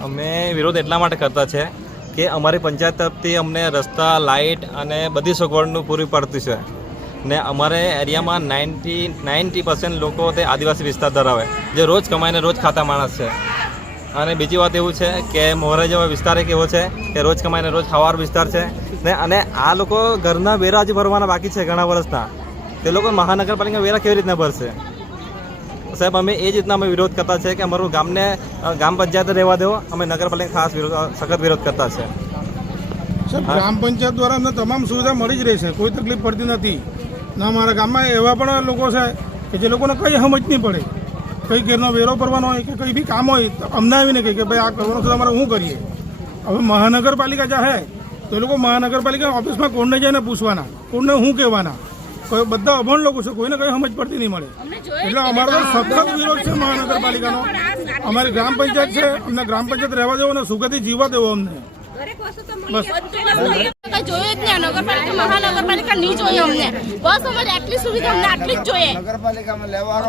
અમે વિરોધ એટલા માટે કરતા છે કે અમારી પંચાયત તરફથી અમને રસ્તા, લાઇટ અને બધી સગવડનું પૂરી પડતી છે. ને અમારે એરિયામાં નાઇન્ટી નાઇન્ટી પર્સન્ટ લોકો તે આદિવાસી વિસ્તાર ધરાવે. જે રોજ કમાઈને રોજ ખાતા માણસ છે. અને બીજી વાત એવું છે કે મોહરા જેવા વિસ્તાર એક એવો છે કે રોજ કમાઈને રોજ ખાવાનો વિસ્તાર છે. ને અને આ લોકો ઘરના વેરા હજી ભરવાના બાકી છે ઘણા વર્ષના. તે લોકો મહાનગરપાલિકા વેરા કેવી રીતના ભરશે? સાહેબ અમે એ જ રીતના અમે વિરોધ કરતા છે કે અમારું ગામને ગામ પંચાયત રહેવા દેવો અમે નગરપાલિકા ખાસ વિરોધ સખત વિરોધ કરતા છે. સાહેબ ગ્રામ પંચાયત દ્વારા અમને તમામ સુવિધા મળી જ રહી છે. કોઈ તકલીફ પડતી નથી. ના અમારા ગામમાં એવા પણ લોકો છે કે જે લોકોને કંઈ સમજ નહીં પડે. કઈ ઘેરનો વેરો ભરવાનો હોય કે કંઈ બી કામ હોય તો અમને આવીને કહે કે ભાઈ આ કરવાનું છે તો અમારે શું કરીએ? હવે મહાનગરપાલિકા જાહે તો એ લોકો મહાનગરપાલિકા ઓફિસમાં કોણને જઈને પૂછવાના કોણને શું કહેવાના કોઈ બધા અભણ લોકો છે કોઈને કંઈ સમજ પડતી નહીં મળે એટલે અમારો તો સખત વિરોધ છે મહાનગરપાલિકાનો અમારી ગ્રામ પંચાયત છે અમને ગ્રામ પંચાયત રહેવા દેવો અને સુખથી જીવવા દેવો અમને બસ જોઈએ જ નહીં નગરપાલિકા મહાનગરપાલિકા નહીં જોઈએ અમને બસ અમારે આટલી સુવિધા અમને આટલી જ જોઈએ નગરપાલિકામાં લેવાનો